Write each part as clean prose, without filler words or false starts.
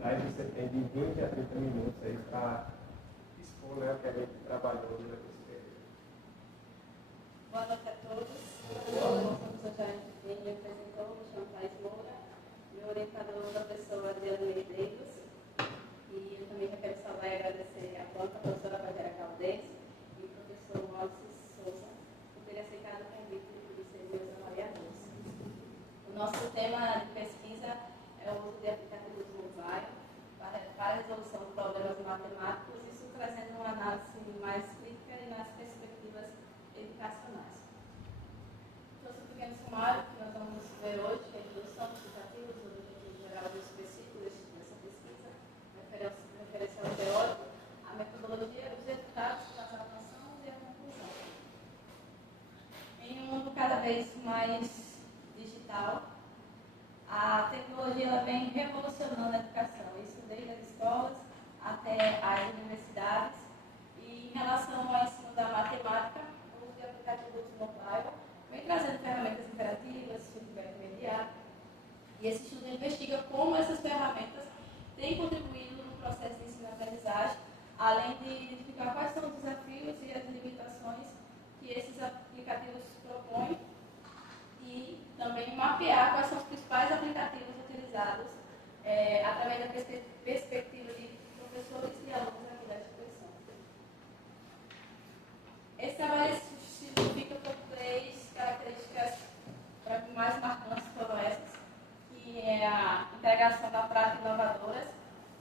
Aí você tem de 20 a 30 minutos aí para expor, né, o que a gente trabalhou durante esse período. Boa noite a todos. Como a professora já me apresentou, me chamo Thais Moura. Meu orientador é o professor Adriano Medeiros. E eu também quero saudar e agradecer a professora Rogéria Caldense e o professor Maurício Souza por terem aceitado o convite de ser meus avaliadores. O nosso tema de pesquisa é o uso de aplicativos mobile para a resolução de problemas matemáticos, isso trazendo uma análise mais crítica e nas perspectivas educacionais. Trouxe um pequeno sumário que nós vamos ver hoje, que é a introdução dos aplicativos, o objetivo geral e específico dessa pesquisa, referência ao teórico, a metodologia, os resultados, as aplicações e a conclusão. Em um mundo cada vez mais digital, a tecnologia ela vem revolucionando a educação, isso desde as escolas até as universidades. E em relação ao ensino da matemática, o uso de aplicativos mobile vem trazendo ferramentas interativas, feedback imediato. E esse estudo investiga como essas ferramentas têm contribuído no processo de ensino-aprendizagem, além de identificar quais são os desafios e as limitações que esses aplicativos propõem e também mapear quais são os principais aplicativos utilizados através da perspectiva de professores e alunos aqui da instituição. Esse trabalho se justifica por três características mais marcantes foram essas, que é a integração da prática inovadoras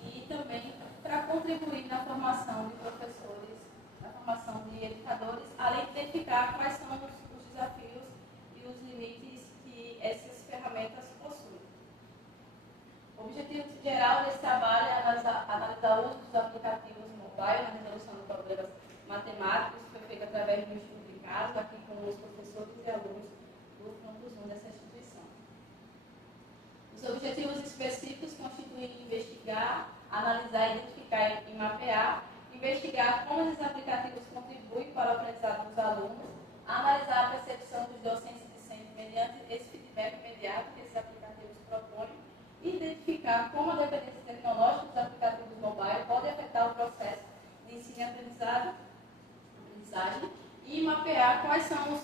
e também para contribuir na formação de professores, na formação de educadores, além de identificar quais são os desafios e os limites que essas ferramentas possuem. O objetivo geral desse trabalho é analisar o uso dos aplicativos mobile na resolução de problemas matemáticos, que foi feito através de um estudo de caso, aqui com os professores e alunos do campus 1 dessa instituição. Os objetivos específicos constituem investigar, analisar, identificar e mapear, investigar como esses aplicativos contribuem para o aprendizado dos alunos, analisar a percepção dos docentes mediante esse feedback imediato que esses aplicativos propõem e identificar como a dependência tecnológica dos aplicativos mobile pode afetar o processo de ensino e aprendizagem e mapear quais são os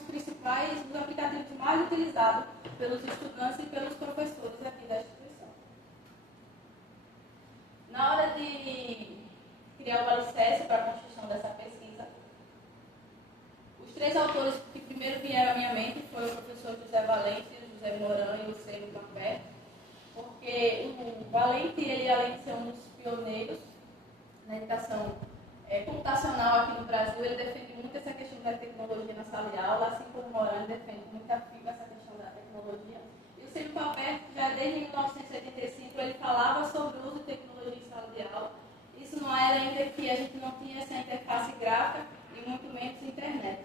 aplicativos mais utilizados pelos estudantes e pelos professores aqui da instituição. Na hora de criar o alicerce para a construção dessa pesquisa, os três autores que primeiro vieram à minha mente foram o professor José Valente, José Moran e o Célio Campé, porque o Valente, ele, além de ser um dos pioneiros na educação computacional aqui no Brasil, ele defende muito essa questão da tecnologia na sala de aula, assim como o Moran defende muito afirma essa questão da tecnologia. E o Célio Campé, já desde 1985, ele falava sobre o uso de tecnologia em sala de aula. Isso não era ainda que a gente não tinha essa interface gráfica e muito menos internet.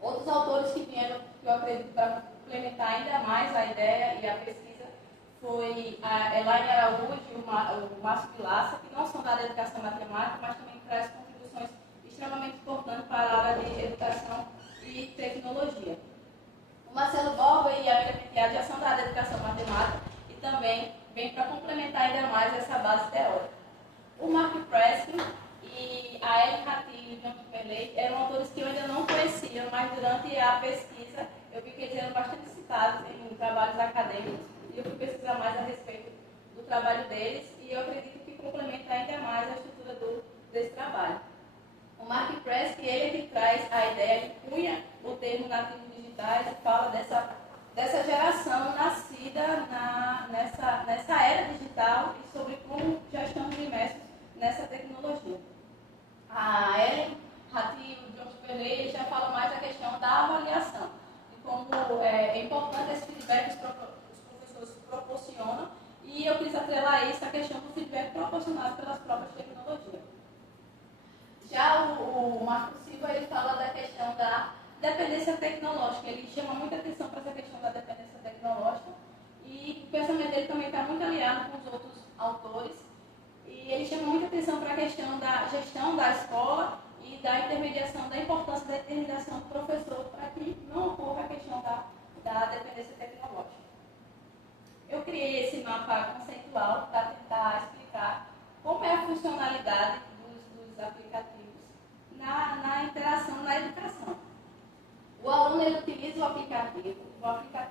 Outros autores que vieram, que eu acredito, para complementar ainda mais a ideia e a pesquisa, foi a Elaine Araújo e o Márcio Vilaça, que não são da área de educação matemática, mas também traz contribuições extremamente importantes para a área de educação e tecnologia. O Marcelo Borba e a Miriam Penteado já são da área de educação matemática e também vem para complementar ainda mais essa base teórica. O Mark Preskin e a Ellen Ratti e o John Timberlake eram autores que eu ainda não conhecia, mas durante a pesquisa eu vi que eles eram bastante citados em trabalhos acadêmicos e eu fui pesquisar mais a respeito do trabalho deles e eu acredito que complementa ainda mais a estrutura desse trabalho. O Mark Preskin, ele é que traz a ideia, ele cunha o termo nativos digitais e fala dessa geração nascida nessa era digital e sobre como já estamos imersos nessa tecnologia. A Ellen Ratti e o John Timberlake já falam mais da questão da avaliação, de como é importante esse feedback que os professores proporcionam, e eu quis atrelar isso à questão do feedback proporcionado pelas próprias tecnologias. Já o Marco Silva, ele fala da questão da dependência tecnológica, ele chama muita atenção para essa questão da dependência tecnológica, e o pensamento dele também está muito alinhado com os outros autores, e ele chama muita atenção para a questão da gestão da escola e da intermediação, da importância da intermediação do professor para que não ocorra a questão da dependência tecnológica. Eu criei esse mapa conceitual para tentar funcionalidade dos aplicativos na interação na educação. O aluno ele utiliza o aplicativo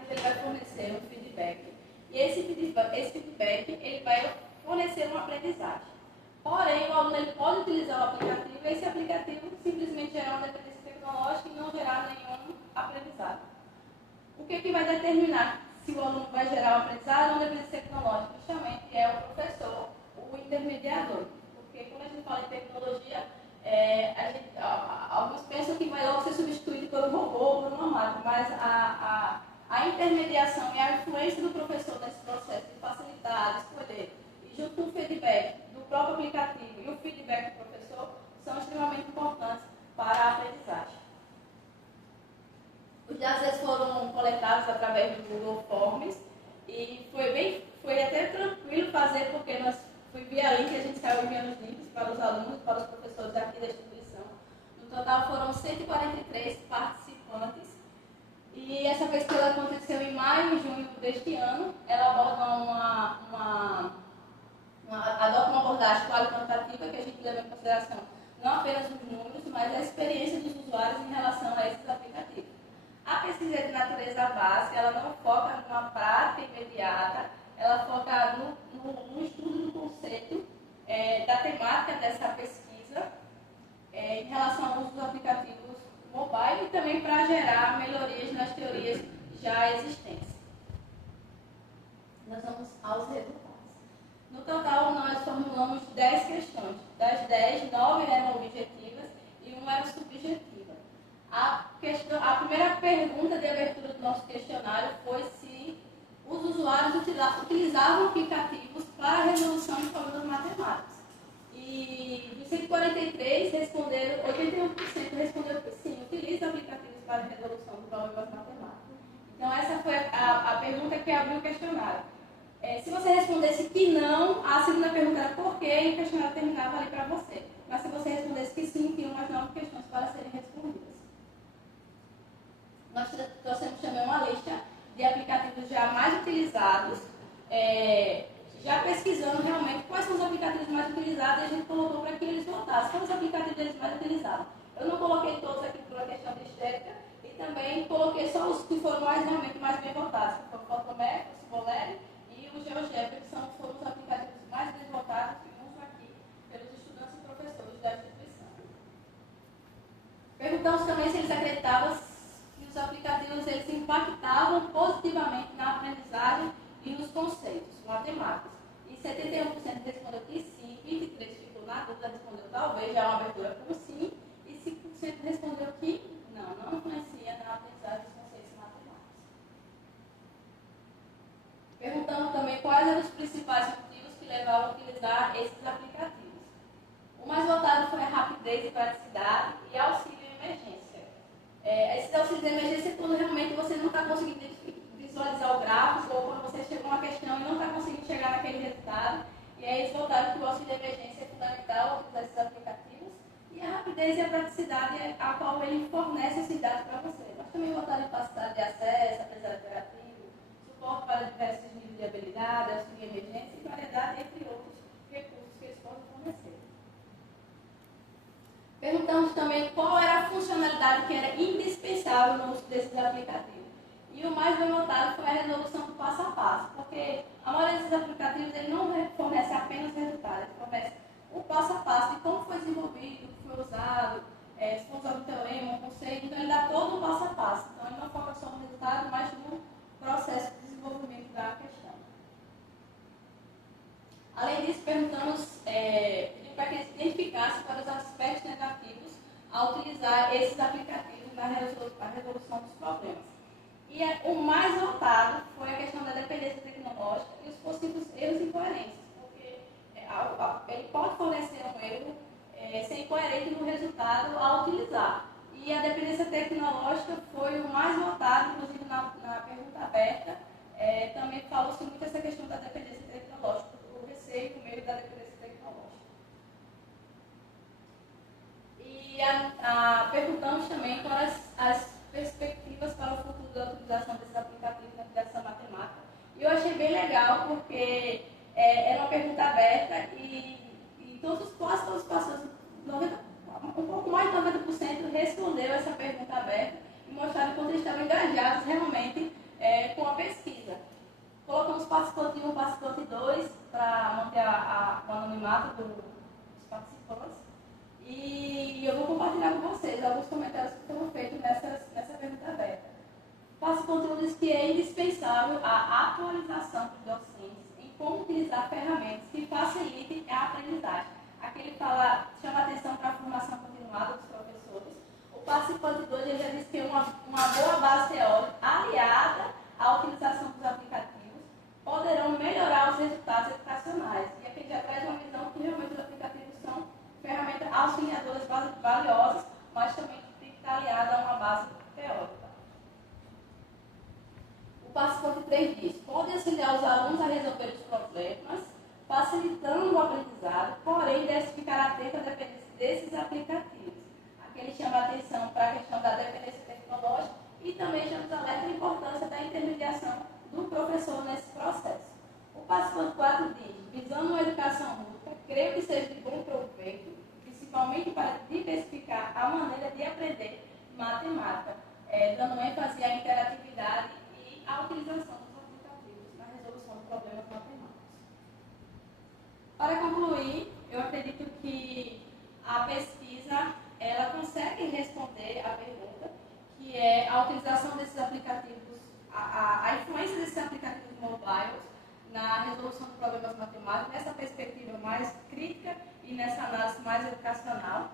ele vai fornecer um feedback, e esse feedback ele vai fornecer uma aprendizagem. Porém, o aluno ele pode utilizar o aplicativo e esse aplicativo simplesmente gerar uma dependência tecnológica e não gerar nenhum aprendizado. O que vai determinar se o aluno vai gerar um aprendizado ou uma dependência tecnológica? Justamente é o professor, o intermediador. Porque quando a gente fala em tecnologia, alguns pensam que vai logo ser substituído por um robô ou por uma máquina, mas a intermediação e a influência do professor nesse processo de facilitar, de escolher, e junto com o feedback do próprio aplicativo e o feedback do professor, são extremamente importantes para a aprendizagem. Os dados eles foram coletados através do Google Forms e foi até tranquilo fazer, porque nós foi via link, a gente saiu enviando os links para os alunos, para os professores aqui da instituição. No total foram 143 participantes e essa pesquisa aconteceu em maio e junho deste ano. Ela aborda adota uma abordagem qualitativa que a gente leva em consideração não apenas os números, mas a experiência dos usuários em relação a esses aplicativos. A pesquisa é de natureza básica, ela não foca numa prática imediata, ela foca no estudo do conceito, da temática dessa pesquisa, em relação ao uso dos aplicativos mobile e também para gerar melhorias nas teorias já existentes. Nós vamos aos resultados. No total, nós formulamos 10 questões. Das 10, 9 eram objetivas e 1 era subjetiva. A primeira pergunta de abertura do nosso questionário foi se os usuários utilizavam aplicativos para a resolução de problemas matemáticos. E dos 143 responderam, 81% respondeu que sim, utiliza aplicativos para a resolução de problemas matemáticos. Então essa foi a pergunta que abriu o questionário. Se você respondesse que não, a segunda pergunta era por quê e o questionário terminava ali para você. Mas se você respondesse que sim, tinham mais 9 questões para serem respondidas. Nós trouxemos também uma lista de aplicativos já mais utilizados, já pesquisando realmente quais são os aplicativos mais utilizados e a gente colocou para que eles votassem quais os aplicativos eles mais utilizados. Eu não coloquei todos aqui por uma questão de estética e também coloquei só os que foram realmente mais bem votados, que foram o Photomath, o Cibolery e o GeoGebra, que foram os aplicativos mais bem votados e uso aqui pelos estudantes e professores da instituição. Perguntamos também se eles acreditavam que os aplicativos eles impactavam positivamente na aprendizagem e nos conceitos matemáticos. E 71% respondeu que sim, 23% ficou na dúvida, respondeu talvez, já é uma abertura por sim, e 5% respondeu que não influencia na aprendizagem dos conceitos matemáticos. Perguntando também quais eram os principais motivos que levavam a utilizar esses aplicativos. O mais votado foi a rapidez e praticidade e auxílio em emergência. Esses auxílios de emergência é quando realmente você não está conseguindo visualizar o gráfico ou quando você chegou a uma questão e não está conseguindo chegar naquele resultado. E aí eles votaram que o auxílio de emergência é fundamental utilizar esses aplicativos. E a rapidez e a praticidade é a qual ele fornece esses dados para você. Nós também votaram em facilidade de acesso, aprendizado interativo, suporte para diversos níveis de habilidade, auxílio de emergência e variedade, entre outros recursos que eles podem fornecer. Perguntamos também qual era a funcionalidade que era indispensável no uso desses aplicativos. E o mais bem votado foi a resolução do passo a passo, porque a maioria desses aplicativos ele não fornece apenas resultados, ele fornece o passo a passo de como foi desenvolvido, o que foi usado, se foi usado um teorema, um conceito, então ele dá todo o passo a passo. Então ele não foca só no resultado, mas no processo de desenvolvimento da questão. Além disso, perguntamos para que eles identificassem para os aspectos negativos a utilizar esses aplicativos na resolução dos problemas. E o mais votado foi a questão da dependência tecnológica e os possíveis erros e incoerências, porque ele pode fornecer um erro ser incoerente no resultado ao utilizar. E a dependência tecnológica foi o mais votado, inclusive na pergunta aberta, também falou-se muito essa questão da dependência tecnológica, o receio com medo da dependência tecnológica. E perguntamos também quais as perspectivas para o futuro da utilização desses aplicativos na criação matemática. E eu achei bem legal, porque era uma pergunta aberta e quase todos os pacientes, 90, um pouco mais de 90% respondeu essa pergunta aberta e mostraram quanto eles estavam engajados realmente com a pesquisa. Colocamos participante 1 e participante 2 para manter o anonimato dos participantes. E eu vou compartilhar com vocês alguns comentários que foram feitos nessa pergunta aberta. O participante 1 diz que é indispensável a atualização dos docentes em como utilizar ferramentas que facilitem a aprendizagem. Aqui ele chama atenção para a formação continuada dos professores. O participante 2 ele já disse que uma boa base teórica aliada à utilização dos aplicativos poderão melhorar os resultados educacionais. E aqui já traz uma visão que realmente os aplicativos são ferramentas auxiliadoras valiosas, mas também tem que estar aliada a uma base teórica. O participante 3 diz: pode auxiliar os alunos a resolver os problemas, facilitando o aprendizado, porém deve ficar atento à dependência desses aplicativos. Aqui ele chama a atenção para a questão da dependência tecnológica e também chama os alerta a importância da intermediação do professor nesse processo. O participante 4 diz: visando uma educação múltipla, creio que seja de bom proveito, principalmente para diversificar a maneira de aprender matemática, dando ênfase à interatividade e à utilização dos aplicativos na resolução de problemas matemáticos. Para concluir, eu acredito que a pesquisa ela consegue responder à pergunta, que é a utilização desses aplicativos, a influência desses aplicativos mobiles na resolução de problemas matemáticos, nessa perspectiva mais crítica e nessa análise mais educacional.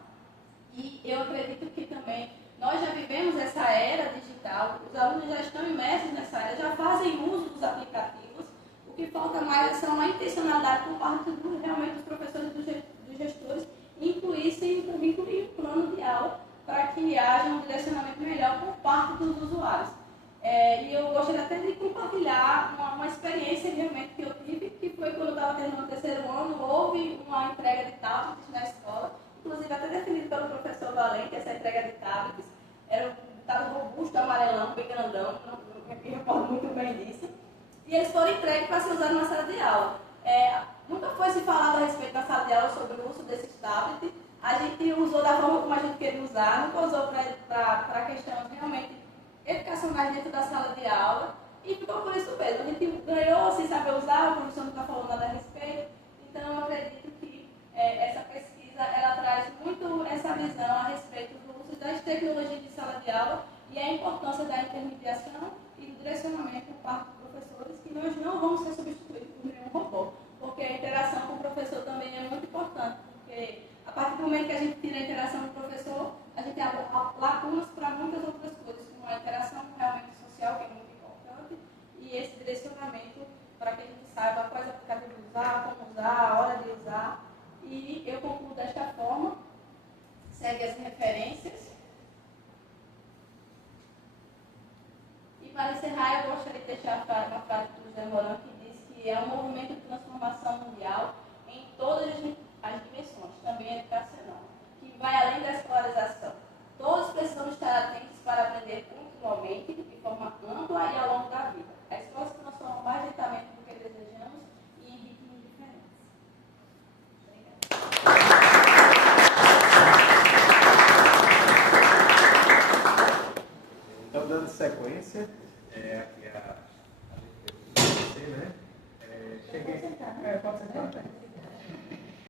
E eu acredito que também nós já vivemos essa era digital, os alunos já estão imersos nessa era, já fazem uso dos aplicativos. O que falta mais são a intencionalidade por parte realmente dos professores e dos gestores incluir o plano de aula para que haja um direcionamento melhor por parte dos usuários. E eu gostaria até de compartilhar uma experiência realmente que eu tive, que foi quando eu estava terminando o 3º ano, houve uma entrega de tablets na escola, inclusive até definido pelo professor Valente, essa entrega de tablets, era um tablet robusto, amarelão, bem grandão, não me recordo muito bem disso, e eles foram entregues para ser usados na sala de aula. Nunca foi se falado a respeito na sala de aula sobre o uso desses tablets, a gente usou da forma como a gente queria usar, nunca usou para questões realmente educacionais dentro da sala de aula, e ficou por isso mesmo. A gente ganhou sem saber usar, o professor não está falando nada a respeito, então eu acredito que essa pesquisa ela traz muito essa visão a respeito do uso das tecnologias de sala de aula e a importância da intermediação e do direcionamento por parte dos professores, que nós não vamos ser substituídos por nenhum robô, porque a interação com o professor também é muito importante, porque a partir do momento que a gente tira a interação do professor, a gente abre lacunas para muitas outras coisas, como a interação realmente social, que é muito importante, e esse direcionamento para que a gente saiba quais aplicativos usar, como usar, a hora de usar. E eu concluo desta forma, segue as referências. E para encerrar, eu gostaria de deixar uma frase do José Moran, que diz que é um movimento de transformação mundial em todas as dimensões, também educacional, que vai além da escolarização. Todos precisamos estar atentos